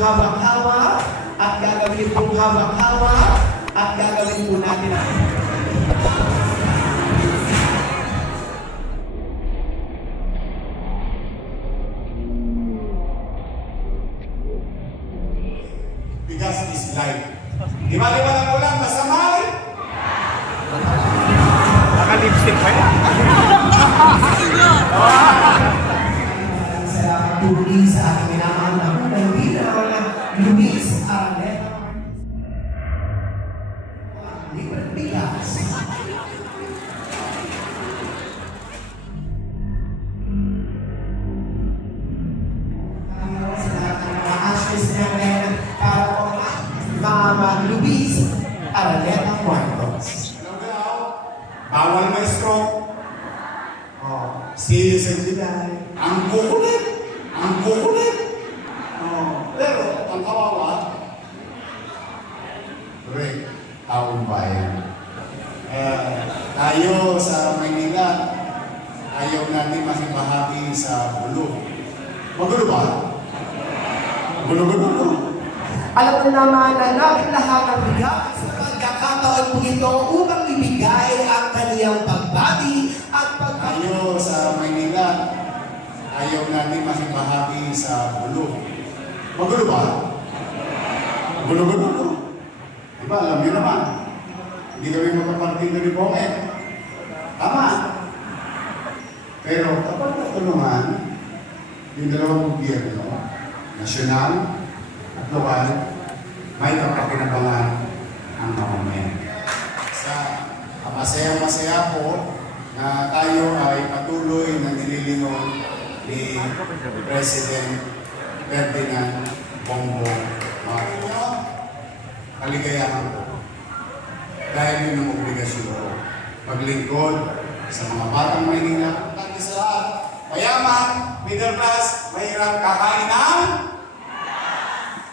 hawak-hawak at gagawin pong hawak-hawak at gagawin po natin ang bigas is life. Di ba na po lang masamay? Naka-lipstick pa yan. salamat tuli sa aking minamahal na unang bilang Luis Arnett. Libre bigas. Sa lahat ng mga ashes namin para po Mama Luis Arnett Marcos. Bawal may stroke. Oh, serious ang July. Ang kukulit. Ang kukulit. Oh, pero ang kawawa, correct, taong bayan. Tayo sa Maynila, ayaw natin makibahagi sa gulo. Magulo ba? Gulo-gulo. Alam mo naman na namin lahat ang bigas sa pagkakataon po ito upang ibigay ang kaniyang pagbati at Tayo sa Maynila, ayaw natin makibahagi sa gulo. Magulo ba? Gulo-gulo. Diba, alam niyo naman. Hindi kami magkapartido ni Bonget. Tama. Pero kapag natulungan, yung dalawang gobyerno, nasyonal at lokal, may kapakinabangan ang mamamayan. Sa masaya-masaya po na tayo ay patuloy na nililingon ni President Ferdinand Bongbong Marcos. Kaligayahan po. Dahil yun ang obligasyon ko. Maglingkod sa mga batang Maynila. Tanggi sa lahat. Mayaman, middle class, mahirap, kakain ng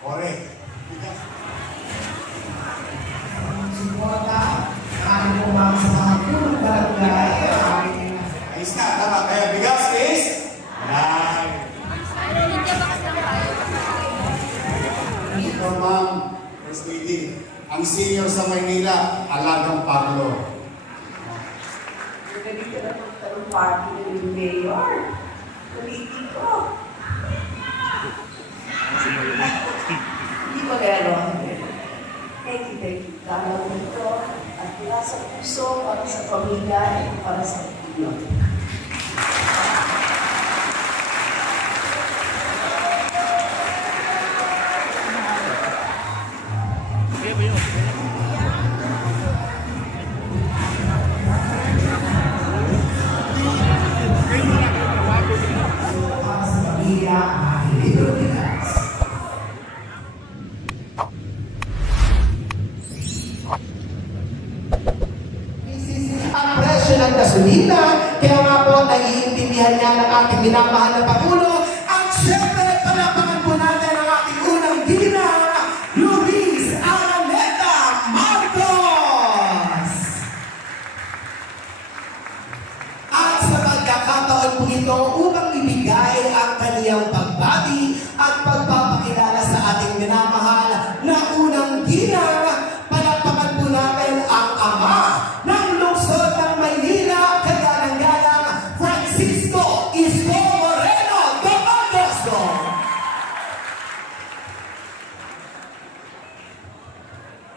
Correct. suporta ng ating pong mga samahan po ng barangay. Ayos na, tama. Kaya bigas is live. Ito, ma'am, First Lady, ang senior sa Maynila, Alagang Pablo. Ganito na magkaroon party ng mayor. Politiko. Hindi ko meron. Thank you. Dahil nito at mula sa puso, para sa pamilya, at para sa Pilipinas. Para sa pamilya, ang aking libre bigas. Ang presyo ng gasolina, kaya nga po naiintindihan niya ng ating minamahal na Pangulo. At syempre, palapakan po natin ang ating unang ginang, Luis Araneta Marcos! At sa pagkakataon po ito, upang ibigay ang kaniyang pagbati at pagpapakilala sa ating minamahal na unang ginang, palapakan po natin ang ama ng lungsod ng Maynila, kagalang-galang Francisco Isko Moreno Domingo.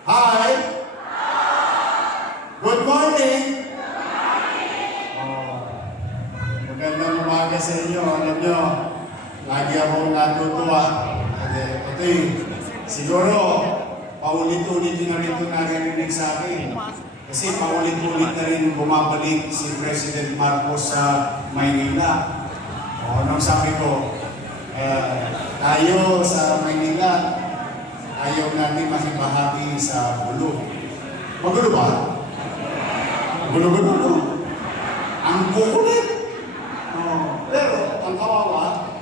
Hi! Good morning! Magandang umaga sa inyo. Alam nyo, lagi akong natutuwa. Ito siguro, paulit-ulit na rin ito narinig sa akin. Kasi paulit-ulit na rin bumabalik si President Marcos sa Maynila. Anong sabi ko? Tayo sa Maynila, ayaw natin makibahagi sa gulo. Magulo ba? Gulo-gulo. Ang kukulit. Pero ang kawawa,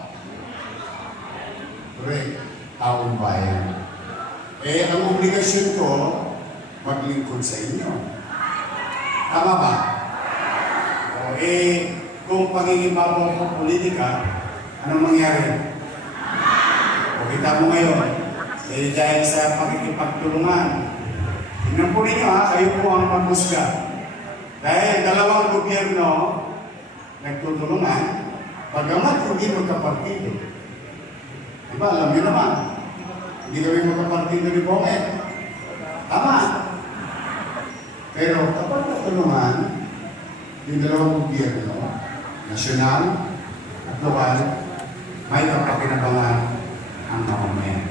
correct, taong bayan. Ang obligasyon ko, maglingkod sa inyo. Tama ba? Kung pagiging babaw ng politika, anong mangyari? Okay Kita mo ngayon, dahil sa pakikipagtulungan. Tingnan po ninyo ha, kayo po ang magusga. Dahil dalawang gobyerno nagtutulungan, bagamat hindi magkapartido. Diba, alam niyo naman, hindi kami magkapartido ni Bonget. Tama. Pero kapag natulungan, yung dalawang gobyerno, nasyonal at lokal, may kapakinabangan ang mamamayan.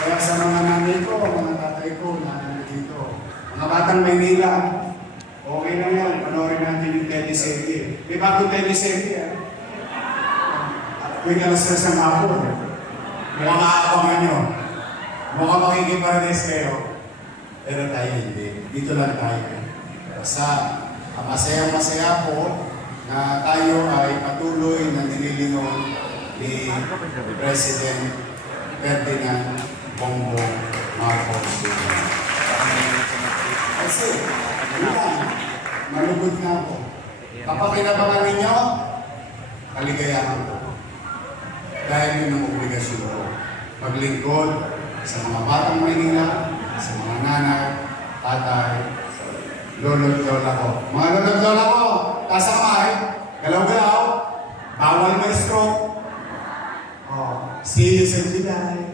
Kaya sa mga nanay ko, mga tatay ko, na dito, mga batang Maynila, okay na yan, panoorin natin yung teleserye. May bagong teleserye, tuwing alas 3 ng hapon. Mukhang maabangan nyo. Mukhang makikiparades kayo. Pero tayo hindi. Dito lang tayo. Basta, masaya-masaya po na tayo ay patuloy na nililingon ni President Ferdinand Bongbong Marcos Jr. Kasi, malugod na ako. Kapag kinabangan ninyo, kaligayahan ko. Dahil yun ang obligasyon ko. Maglingkod sa mga batang Maynila, sa mga nanay, tatay, lolo't lola ko. Mga lolo't lola ko, kasamay, galaw-galaw, bawal may stroke. Oh, see you sa July.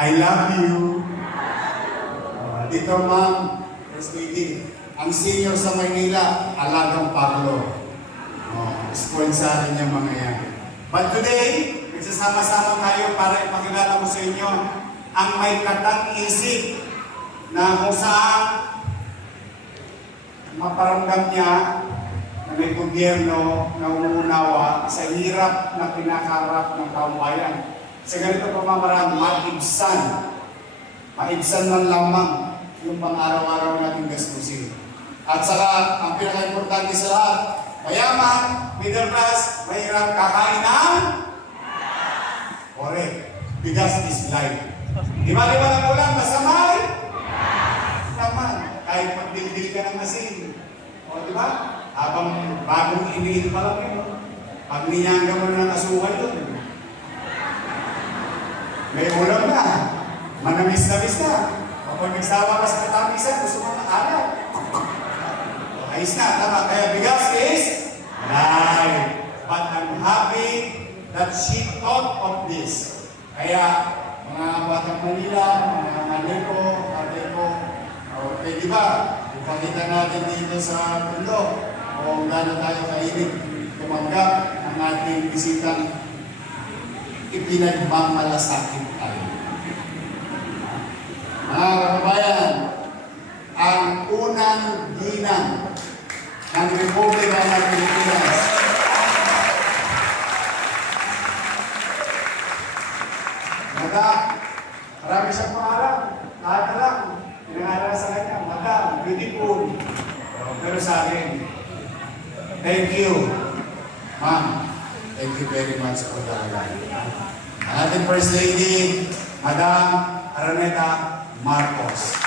I love you. Dito ma'am, First Lady, ang senior sa Maynila, Alagang Pablo. Spoil sa akin yung mga yan. But today, nagsasama-sama tayo para ipakilala ko sa inyo ang may katang-isip na kung saan maparamdam niya na may gobyerno na umuunawa sa hirap na pinakarap ng kaumbayan. Sa ganito pamamaraan, maibsan. Maibsan man lamang yung pang-araw-araw nating gastusin. At saka, ang pinaka-importante sa lahat, mayaman, middle class, mahirap, kakain ng correct. Bigas is life. Di ba ng ulam, masamay? Naman, kahit magdildig ka ng asin. O, di ba? Habang bagong iniin pa lang yun. Pag ninyangga mo ng asukal yun. May ulam na. Manamis-namis na. Kapag nagsawa ka sa katamisan, gusto mo maalat. Ayos na, tama. Kaya bigas is life. But I'm happy that she thought of this. Kaya, mga batang Manila, mga nanay ko, tatay ko, okay, di ba? Ipakita natin dito sa bundok kung gano'n tayo kainit tumanggap ang ating bisitang ipinagmamalasakit tayo. Mga kababayan, ang unang ginang ng Republika ng Pilipinas. Madam, marami siyang pangalan. Lahat na lang, pinangalan sa kanya. Madam, beautiful. Pero sa akin, thank you, ma'am. Thank you very much for the life. Ang ating First Lady, Madam Araneta Marcos.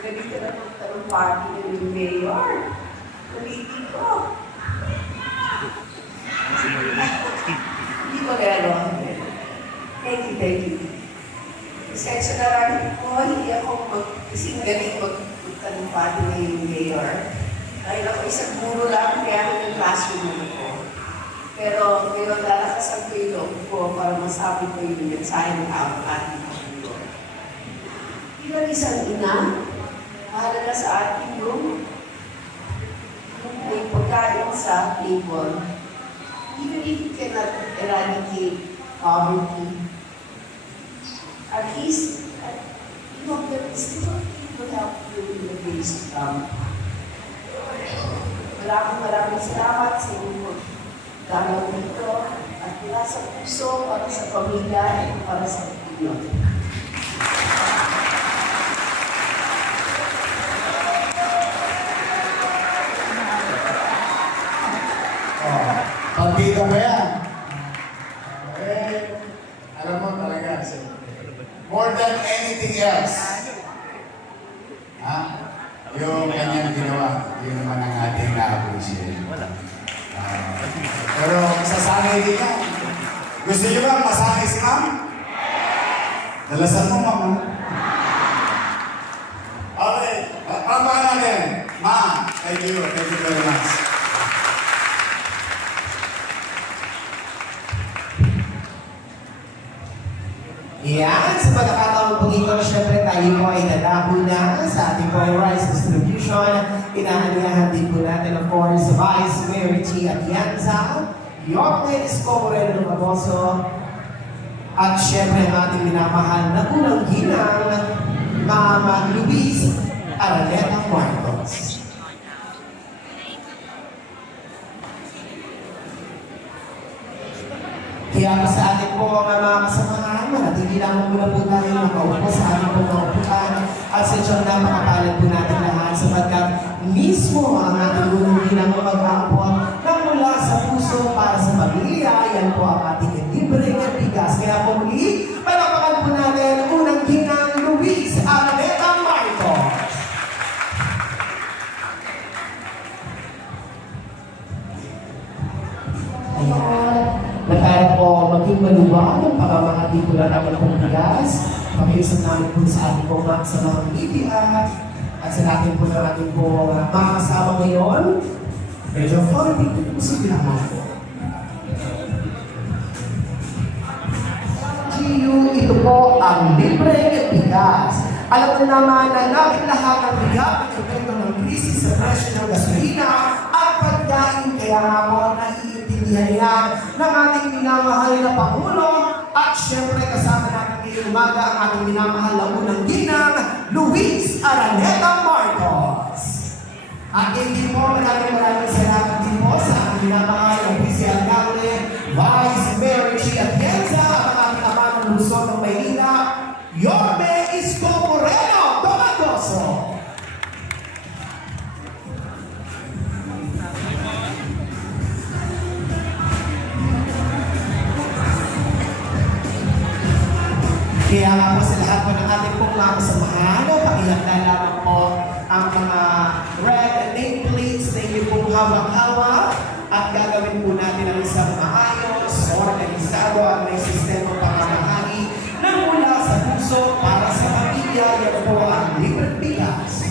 Ganito na magkaroon party ng yung mayor. Ulitin ko. Hindi ko gano'n. Thank you. Pasensya na lang ko, hindi ako kasing galing magpunta ng party ng yung mayor. Dahil ako isang guro lang, kaya ako yung classroom ko. Pero ngayon, lalakasan ko yung loob ko para masabi ko yung mensahe ng ating Panginoon. Bilang isang ina, mahalaga sa ating yung may pagkain sa table. Even if you cannot eradicate poverty, at least, you know, there is still people help you in the days to come. Maraming salamat sa inyo dalaw dito at mula sa puso para sa pamilya at para sa Pilipinas. Pagkita mo yan. Alam mo talaga, more than anything else, yung kanya yun naman ang ating na-appreciate. Wala. Pero masasanay din yan. Gusto niyo ba masanay si ma'am? Dalasan mo, ma'am. Okay, pampahan natin. Ma'am, thank you very much. Yan, sa pagkakataon po dito, syempre tayo po ay dadako na sa ating pong rice distribution. Inaaniyahan din po natin, of course, Vice Mayor G. Atienza, Yorme Escobarelo Maboso, at syempre ang ating minamahal na unang ginang, Mama Luis Araneta Marcos. Kaya sa ating po mga kasamahan, manatili lang muna po tayo nakaupo sa ating po mga upuan at sa Diyos na makapalad po natin lahat sapagkat mismo ang ating unang ginang mag-aapon na mula sa puso para sa pamilya, yan po ang ating libreng at bigas. Kaya po muli, palapakan po natin unang ginang Luis Araneta Marcos. Ayan. Para po maging maluwag ang pamamahagi po na naman pong bigas, pakiusap namin po sa ating po mga kasamang media at sa natin po na ating po mga kasama ngayon. Medyo konti po sa pinahal po. Ito po ang libreng bigas. Alam na naman na namin lahat ang bigat ng epekto ng krisis sa presyo ng gasolina at pagkain, kaya nga po naiintindihan yan ng ating minamahal na Pangulo at syempre kasama natin ngayong umaga ang ating minamahal na unang ginang, Luis Araneta Marcos. At hindi po maraming salamat din po sa ating minamahal na Vice Alcalde, Vice Mayor G. Atienza, at ang ating ama ng Luzon ng Maynila, Yorme Escobarelo Domagoso. Kaya nga po sa lahat po ng ating pong mga kasamahan, pakilala lamang po ang mga red nameplates na inyo pong hawak-hawak at gagawin po natin ang isang maayos, organisado at may sistema pamamahagi na mula sa puso para sa pamilya. Yan po ang libreng bigas.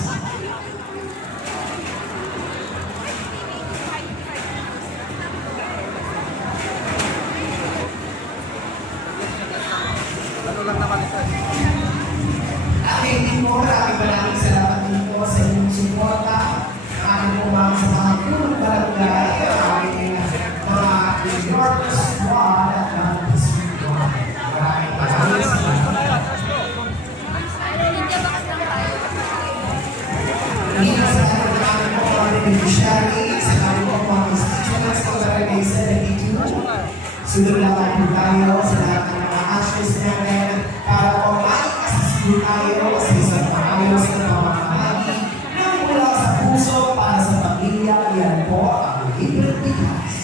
Ano lang naman ito? Aking din po, maraming salamat din po sa inyong suporta. Aking po mga sa mga punong barangay, aking mga York Squad at mga Pacifico. Maraming salamat. Hindi na sa akin namin po mga beneficiary, sa kami po mga constituents ng Barangay 72. Sunod lang po tayo sa lahat ng mga ashes natin para po maikasasilo tayo sa isang maayos na pamamahagi na mula sa puso para sa pamilya. Yan po ang libreng bigas.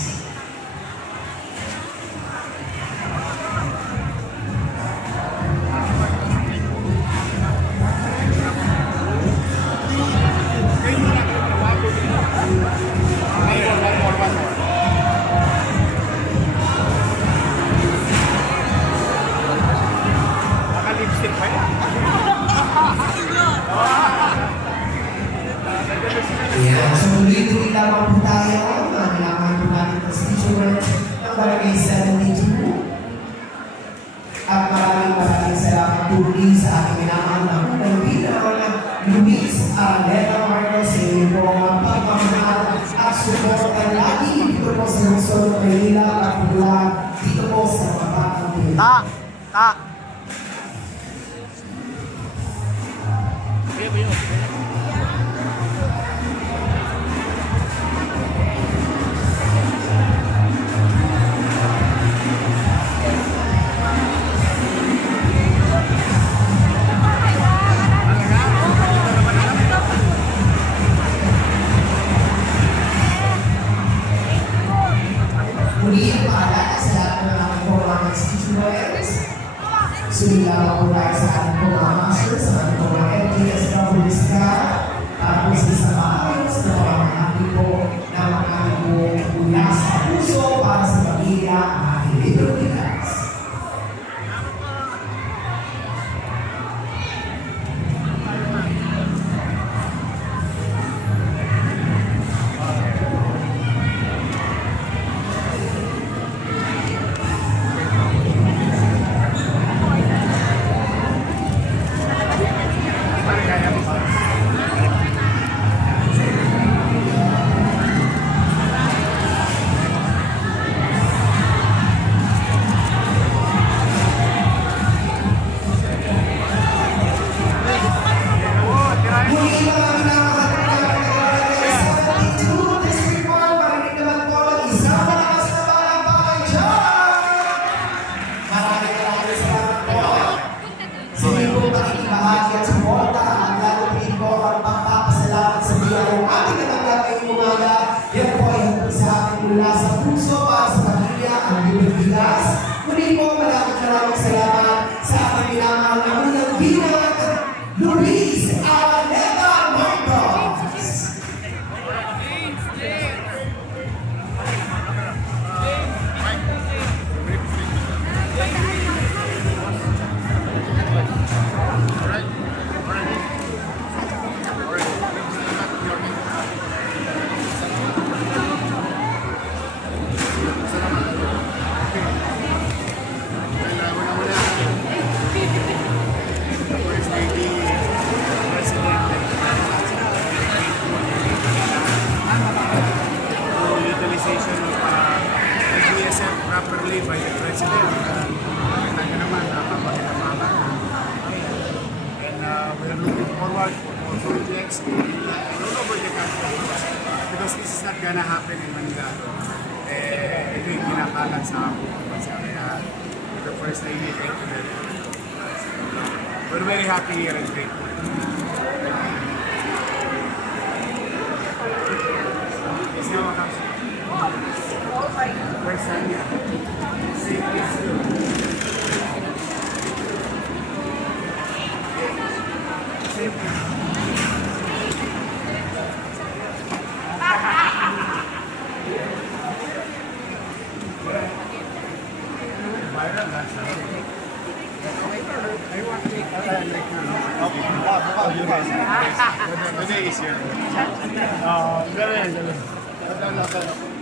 Naka-lipstick pa yan. Ayan, so muli-muli lamang po tayo. Kailangan po natin constituents ng Barangay 72. At maraming salamat po rin sa ating minamahal na unang ginang, Luis Araneta Marcos, sa inyo po ang pagmamahal at suporta lagi dito po sa Luzon, Maynila at Pugulan, dito po sa Kabatang Pilipinas. Ta! Kuya, kuya. Muli ang paalala sa lahat ng mga mga constituents. Sumilaw po tayo sa ating mga masters, sa ating mga MTSWs ka, tapos sa maayos na niya ang aking librong bigas. Muli mga minamahal na 72 District 1, marinig naman po ng isang malakas na palakpakan dyan! Maraming salamat po. Sa inyong pakikibahagi at suporta at lalo rin po ang pagpapasalamat sa biyayang ating natanggap ngayong umaga. Yan po ay hatid sa akin mula sa puso para sa pamilya ang libreng bigas. Muli po maraming salamat sa aking minamahal na unang ginag, Luis Araneta Marcos. First Lady, President, utilization of GSF properly by the President. Nakita niyo naman, nakapagpapalaman. And we are looking forward for more projects all over the country. Because this is not gonna happen in Manila. Ito yung kinakalat sa buong bansa. Kaya the First Lady, thank you very much. We're very happy here and grateful. Yes, now comes. First time here. Safety is good. Safety. Viral, that's Today is here. Ganun.